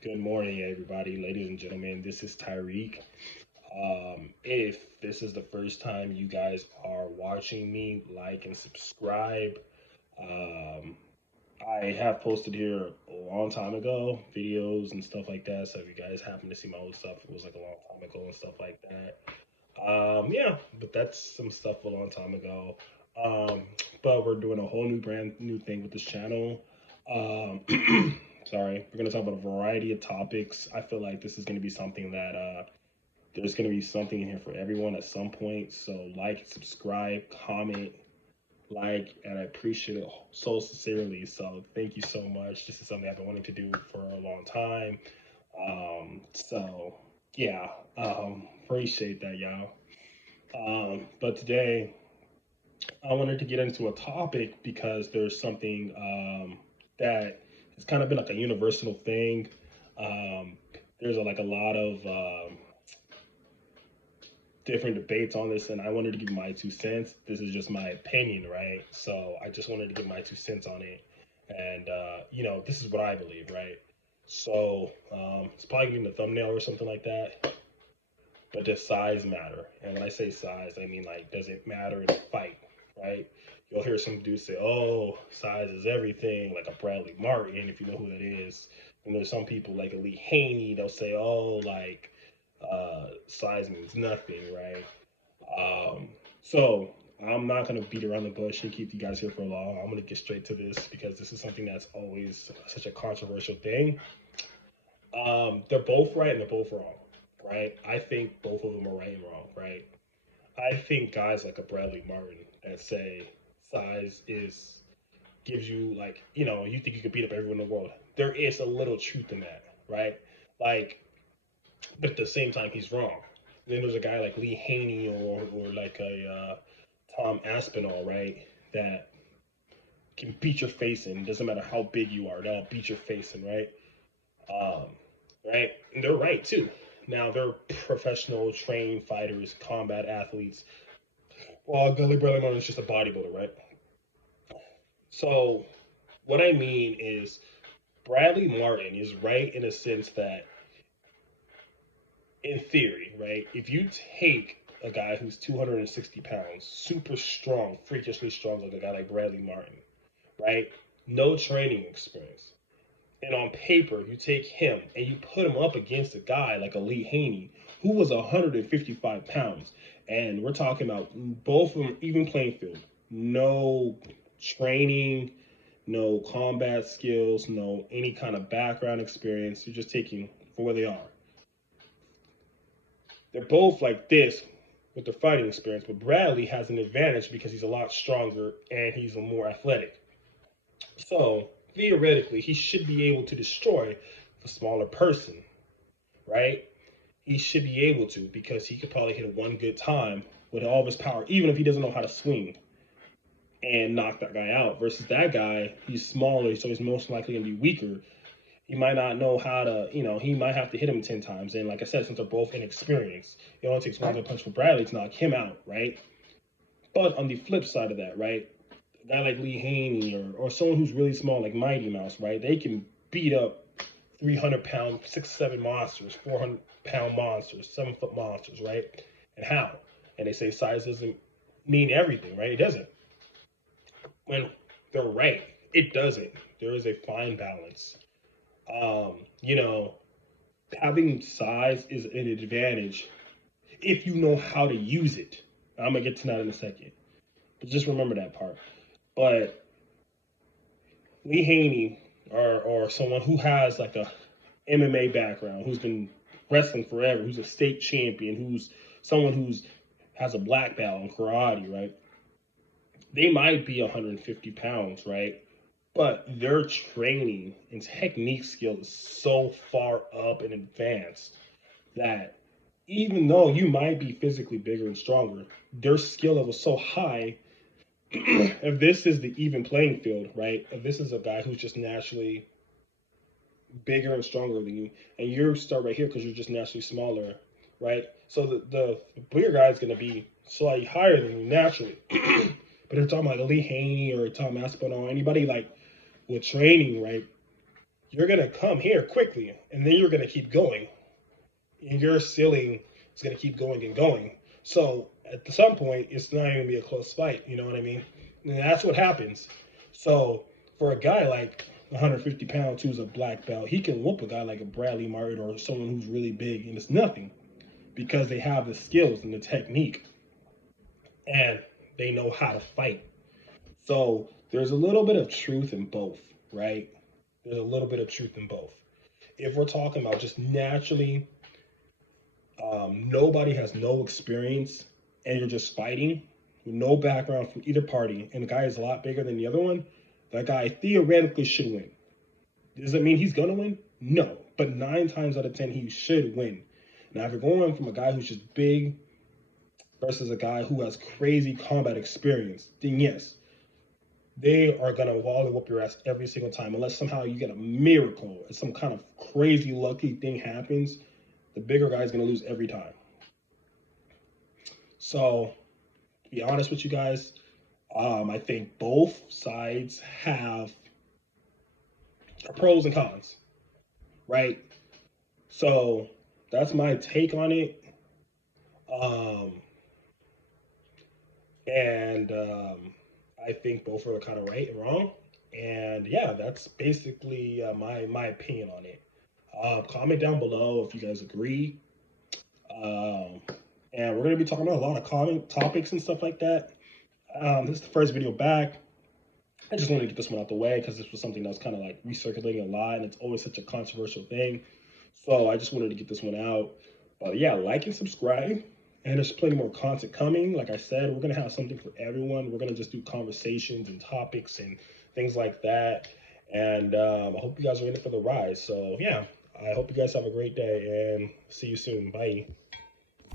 Good morning, everybody, ladies and gentlemen. This is Tyreek. If this is the first time you guys are watching me, like and subscribe. Um, I have posted here a long time ago videos and stuff like that. So if you guys happen to see my old stuff, it was like a long time ago and stuff like that. Yeah, but that's some stuff a long time ago. Um, but we're doing a whole new brand new thing with this channel. Um, sorry, we're gonna talk about a variety of topics. I feel like this is gonna be something that there's gonna be something in here for everyone at some point. So like, subscribe, comment, like, and I appreciate it so sincerely. So thank you so much. This is something I've been wanting to do for a long time. So yeah, appreciate that, y'all. But today I wanted to get into a topic because there's something that has kind of been like a universal thing. Um, there's like a lot of different debates on this, and I wanted to give my 2 cents. This is just my opinion, right? So I just wanted to give my 2 cents on it, and this is what I believe, right? So it's probably in the thumbnail or something like that. But does size matter? And when I say size, I mean like, does it matter in a fight, right? You'll hear some dudes say, "Oh, size is everything," like a Bradley Martin, if you know who that is. And there's some people like Lee Haney, they'll say, "Oh, like size means nothing," right? So I'm not gonna beat around the bush and keep you guys here for long. I'm gonna get straight to this because this is something that's always such a controversial thing. They're both right and they're both wrong, right? I think both of them are right and wrong, right? I think guys like a Bradley Martin that say size is gives you like, you think you could beat up everyone in the world. There is a little truth in that, right? Like, but at the same time, he's wrong. Then there's a guy like Lee Haney or like a Tom Aspinall, right? That can beat your face in. Doesn't matter how big you are, they'll beat your face in, right? Um, right? And they're right too. Now they're professional, trained fighters, combat athletes. Well, Gully Brother Martin is just a bodybuilder, right? So what I mean is Bradley Martin is right in a sense that, in theory, right, if you take a guy who's 260 pounds, super strong, freakishly strong, like a guy like Bradley Martin, right, no training experience, and on paper you take him and you put him up against a guy like a Lee Haney who was 155 pounds, and we're talking about both of them even playing field, no training, no combat skills, no any kind of background experience. You're just taking for where they are. They're both like this with their fighting experience, but Bradley has an advantage because he's a lot stronger and he's a more athletic. So theoretically, he should be able to destroy the smaller person, right? He should be able to because he could probably hit one good time with all of his power, even if he doesn't know how to swing and knock that guy out. Versus that guy, he's smaller, so he's most likely gonna be weaker. He might not know how to, he might have to hit him 10 times. And like I said, since they're both inexperienced, it only takes one good punch for Bradley to knock him out, right? But on the flip side of that, right, a guy like Lee Haney or someone who's really small like Mighty Mouse, right, they can beat up 300-pound, 6'7" monsters, 400-pound monsters, 7-foot monsters, right? And how? And they say size doesn't mean everything, right? It doesn't. When they're right, it doesn't. There is a fine balance. You know, having size is an advantage if you know how to use it. I'm gonna get to that in a second, but just remember that part. But Lee Haney or someone who has like a MMA background, who's been wrestling forever, who's a state champion, who's someone who's has a black belt in karate, right? They might be 150 pounds, right? But their training and technique skill is so far up and advanced that even though you might be physically bigger and stronger, their skill level is so high. If this is the even playing field, right? If this is a guy who's just naturally bigger and stronger than you, and you're start right here because you're just naturally smaller, right? So the bigger guy is going to be slightly higher than you naturally. But if you're talking about Lee Haney or Tom Aspinall, anybody like with training, right? you're gonna come here quickly, and then you're gonna keep going, and your ceiling is gonna keep going and going. So at some point, it's not even gonna be a close fight. You know what I mean? And that's what happens. So for a guy like 150 pounds who's a black belt, he can whoop a guy like a Bradley Martin or someone who's really big, and it's nothing because they have the skills and the technique, and they know how to fight. So there's a little bit of truth in both, right? There's a little bit of truth in both. If we're talking about just naturally, nobody has no experience and you're just fighting with no background from either party, and the guy is a lot bigger than the other one, that guy theoretically should win. Does it mean he's gonna win? No, but 9 times out of 10 he should win. Now, if you're going from a guy who's just big versus a guy who has crazy combat experience, then yes, they are gonna wall whoop your ass every single time, unless somehow you get a miracle and some kind of crazy lucky thing happens. The bigger guy is gonna lose every time. So, to be honest with you guys, I think both sides have pros and cons, right? So that's my take on it. Um, and I think both are kind of right and wrong. And yeah, that's basically my opinion on it. Comment down below if you guys agree. Um, and we're gonna be talking about a lot of common topics and stuff like that. This is the first video back. I just wanted to get this one out the way because this was something that was kind of like recirculating a lot, and it's always such a controversial thing. So I just wanted to get this one out. But yeah, like and subscribe. And there's plenty more content coming. Like I said, we're gonna have something for everyone. We're gonna just do conversations and topics and things like that. And I hope you guys are in it for the ride. So yeah, I hope you guys have a great day and see you soon. Bye.